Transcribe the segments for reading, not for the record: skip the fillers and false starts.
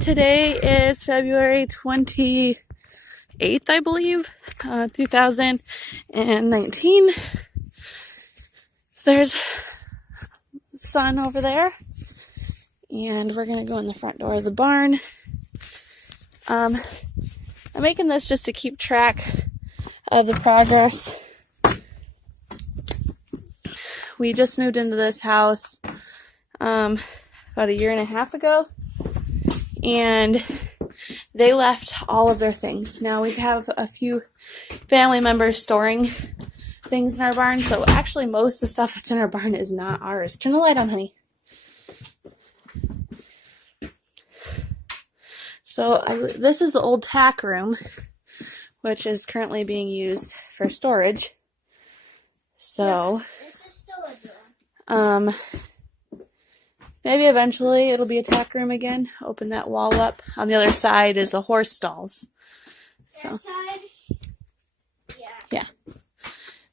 today is February 28th, I believe, 2019. There's sun over there, and we're going to go in the front door of the barn. I'm making this just to keep track of the progress. We just moved into this house about a year and a half ago, and they left all of their things. Now we have a few family members storing things in our barn, so actually most of the stuff that's in our barn is not ours. Turn the light on, honey. So this is the old tack room, which is currently being used for storage. So, maybe eventually it'll be a tack room again. Open that wall up. On the other side is the horse stalls. So, that side? Yeah.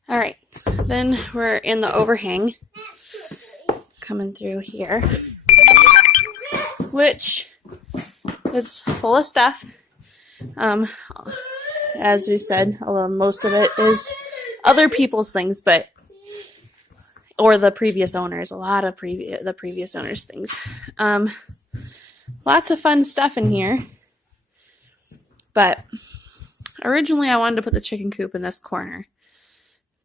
All right. Then we're in the overhang, coming through here, which is full of stuff. As we said, most of it is other people's things, or the previous owners. A lot of the previous owners' things. Lots of fun stuff in here. But originally I wanted to put the chicken coop in this corner.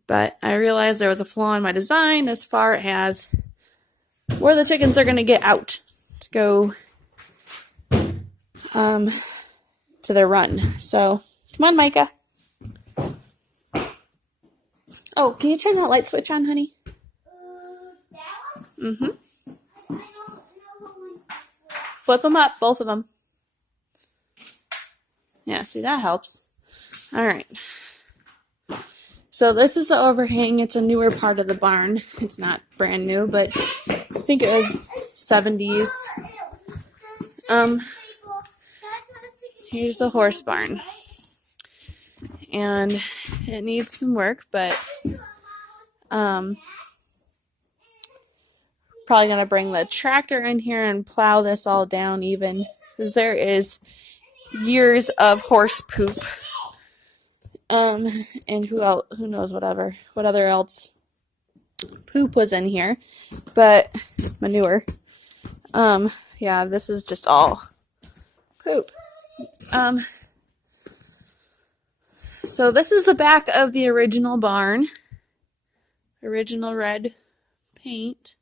But I realized there was a flaw in my design as far as where the chickens are going to get out to go to their run. So, come on, Micah. Oh, can you turn that light switch on, honey? That one? Mm-hmm. I don't know what one is. Flip them up, both of them. Yeah, see, that helps. All right. So this is the overhang. It's a newer part of the barn. It's not brand new, but I think it was 70s. Here's the horse barn. And it needs some work, but probably going to bring the tractor in here and plow this all down even, because there is years of horse poop. And who knows what other else poop was in here, but manure. Yeah, this is just all poop. So this is the back of the original barn. Original red paint.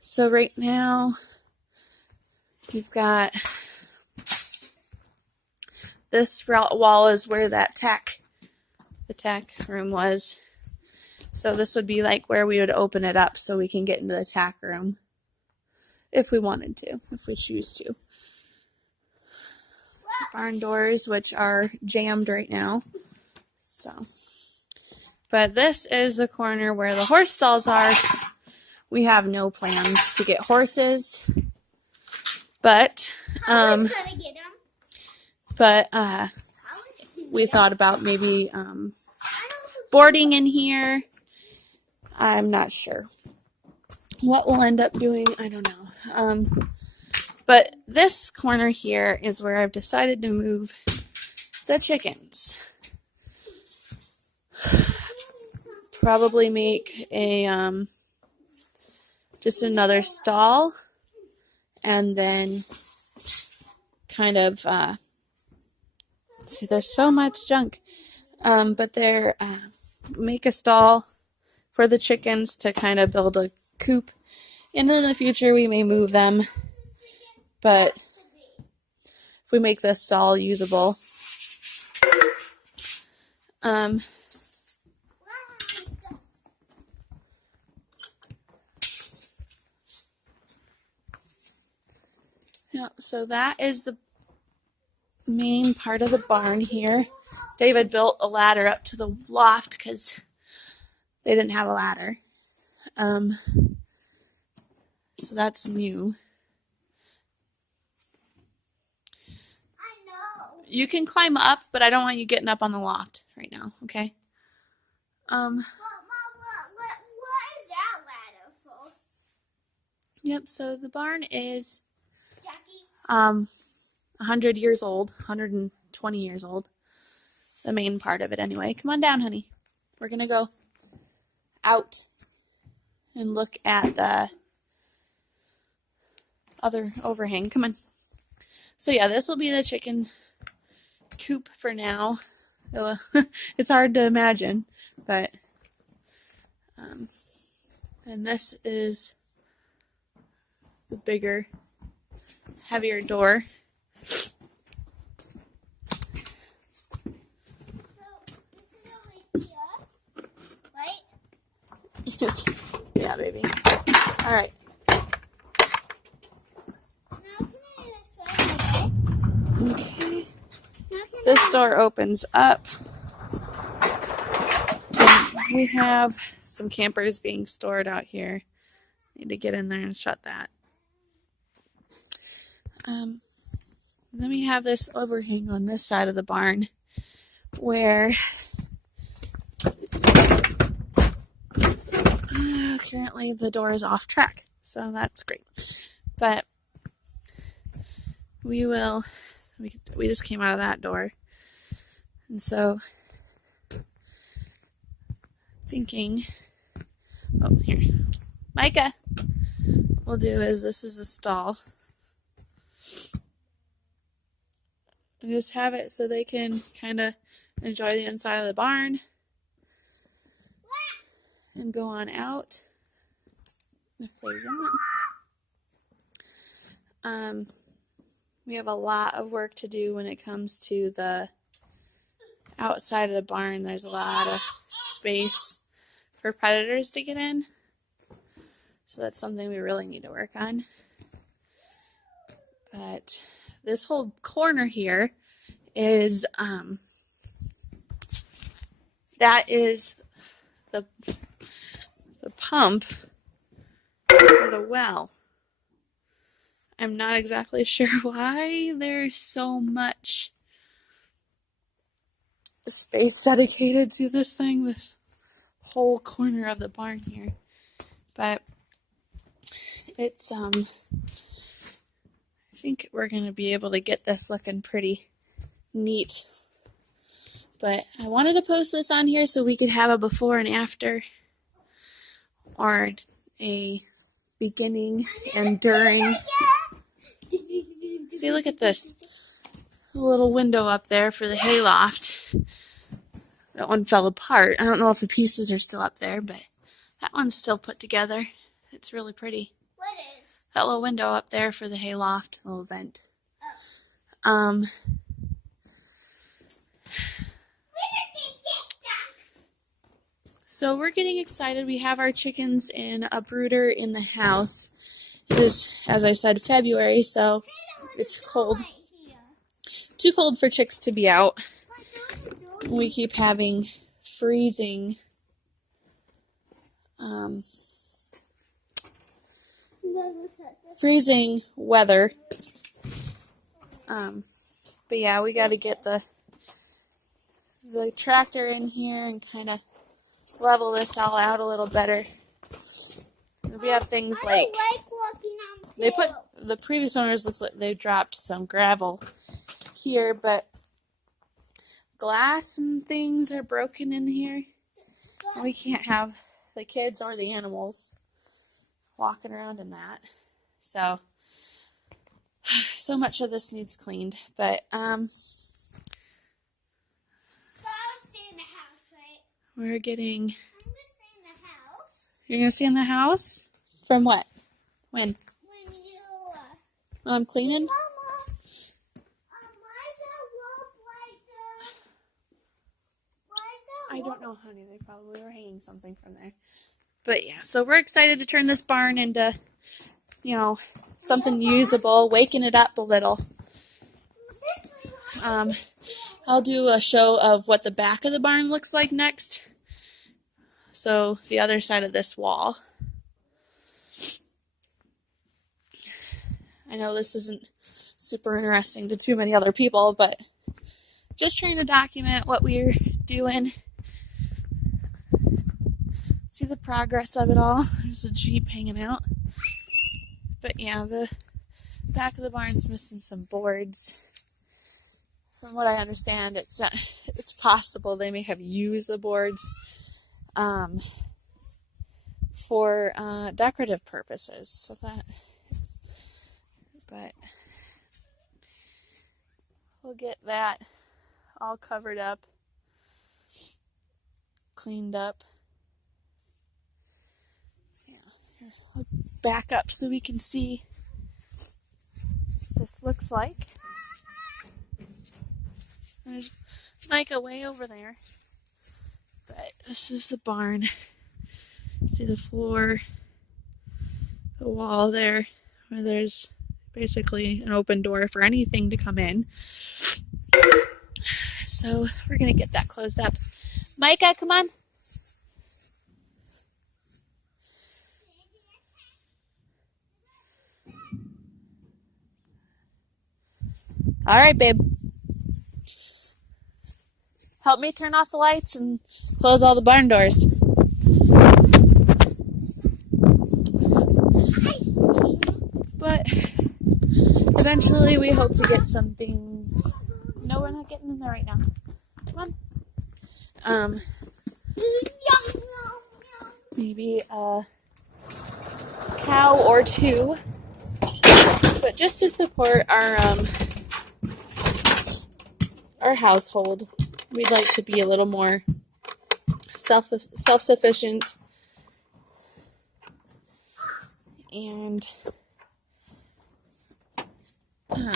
So right now, you've got this wall is where the tack room was. So this would be like where we would open it up so we can get into the tack room if we wanted to, if we choose to. Barn doors, which are jammed right now. So, but this is the corner where the horse stalls are. We have no plans to get horses. But, we thought about maybe, boarding in here. I'm not sure what we'll end up doing. I don't know. But this corner here is where I've decided to move the chickens. Probably make a, just another stall. And then kind of, see, there's so much junk, but make a stall for the chickens to kind of build a coop. And in the future, we may move them, but if we make this stall usable, yeah, so that is the main part of the barn here. David built a ladder up to the loft because they didn't have a ladder. So that's new. I know. You can climb up, but I don't want you getting up on the loft right now, okay? What Yep, so the barn is Jackie. 100 years old, 120 years old. The main part of it anyway. Come on down, honey. We're going to go out and look at the other overhang. Come on. So yeah, this will be the chicken coop for now. It's hard to imagine, but and this is the bigger, heavier door. So this is over here, right? Yeah, baby. All right. Now can I show you? Okay. Now can This door opens up. And we have some campers being stored out here. Need to get in there and shut that. Then we have this overhang on this side of the barn where currently the door is off track, so that's great. But we just came out of that door, and so thinking, oh, here, Micah, what we'll do is this is a stall. And just have it so they can kind of enjoy the inside of the barn and go on out if they want. We have a lot of work to do when it comes to the outside of the barn. There's a lot of space for predators to get in, so that's something we really need to work on. But this whole corner here is that is the pump for the well. I'm not exactly sure why there's so much space dedicated to this thing, this whole corner of the barn here. But it's I think we're going to be able to get this looking pretty neat. But I wanted to post this on here so we could have a before and after, or a beginning and during. See, look at this little window up there for the hayloft. That one fell apart. I don't know if the pieces are still up there, but that one's still put together. It's really pretty. What is? That little window up there for the hayloft, little vent. Oh. So we're getting excited. We have our chickens in a brooder in the house. It is, as I said, February, so it's cold. Too cold for chicks to be out. We keep having freezing weather. But yeah, we got to get the tractor in here and kind of level this all out a little better. We have things like they put the previous owners looks like they dropped some gravel here, but glass and things are broken in here. And we can't have the kids or the animals walking around in that. So much of this needs cleaned, but we're getting. I'm gonna stay in the house. You're gonna stay in the house? From what? When? When you. When I'm cleaning? Mama, why is that rope like why is that I rope? don't know, honey. They probably were hanging something from there. But yeah, so we're excited to turn this barn into, something usable, waking it up a little. I'll do a show of what the back of the barn looks like next. So the other side of this wall. I know this isn't super interesting to too many other people, but just trying to document what we're doing. See the progress of it all. There's a Jeep hanging out. But yeah, the back of the barn's missing some boards. From what I understand, it's possible they may have used the boards for decorative purposes. So but we'll get that all covered up, cleaned up. Yeah, here, I'll back up so we can see what this looks like. There's Micah way over there. But this is the barn. See the floor, the wall there, where there's basically an open door for anything to come in. So we're going to get that closed up. Micah, come on. All right, babe. Help me turn off the lights and close all the barn doors. But eventually we hope to get something. No, we're not getting in there right now. Come on. Maybe a cow or two. But just to support our household. We'd like to be a little more self-sufficient and there.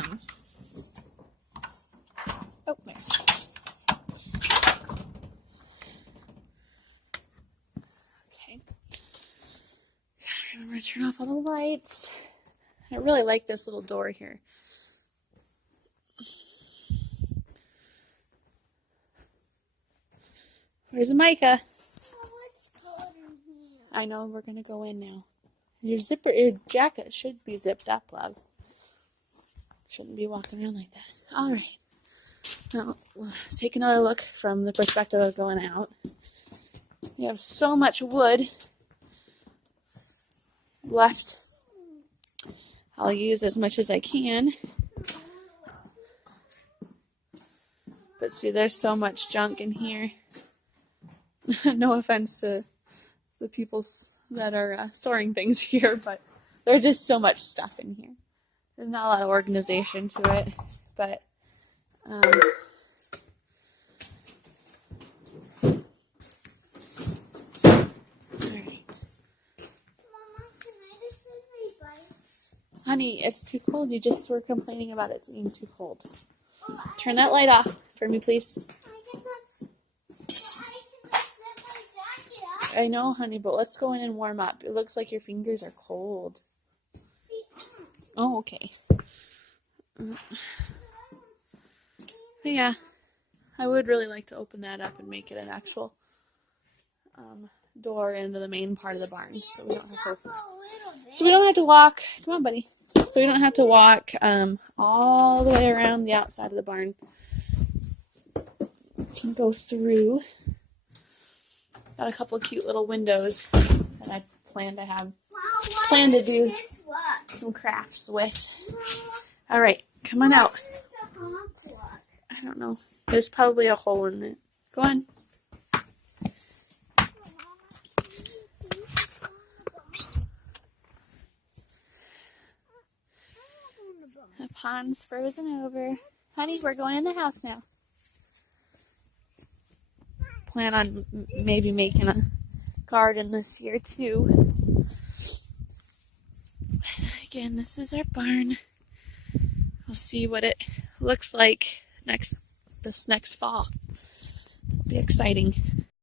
Okay. Gotta remember to turn off all the lights. I really like this little door here. Where's Micah? I know, we're gonna go in now. Your jacket should be zipped up, love. Shouldn't be walking around like that. Alright. Now, we'll take another look from the perspective of going out. We have so much wood left. I'll use as much as I can. But see, there's so much junk in here. No offense to the people that are storing things here, but there's just so much stuff in here. There's not a lot of organization to it, but alright. Mama, can I just ride my bike? Honey, it's too cold. You just were complaining about it being too cold. Turn that light off for me, please. I know, honey, but let's go in and warm up. It looks like your fingers are cold. Oh, okay. But yeah, I would really like to open that up and make it an actual door into the main part of the barn, so we don't have to walk. Come on, buddy. So we don't have to walk all the way around the outside of the barn. We can go through. Got a couple of cute little windows that I plan to do some crafts with. Alright, come on out. I don't know. There's probably a hole in it. Go on. The pond's frozen over. Honey, we're going in the house now. Plan on maybe making a garden this year too. Again, this is our barn. We'll see what it looks like this next fall. It'll be exciting.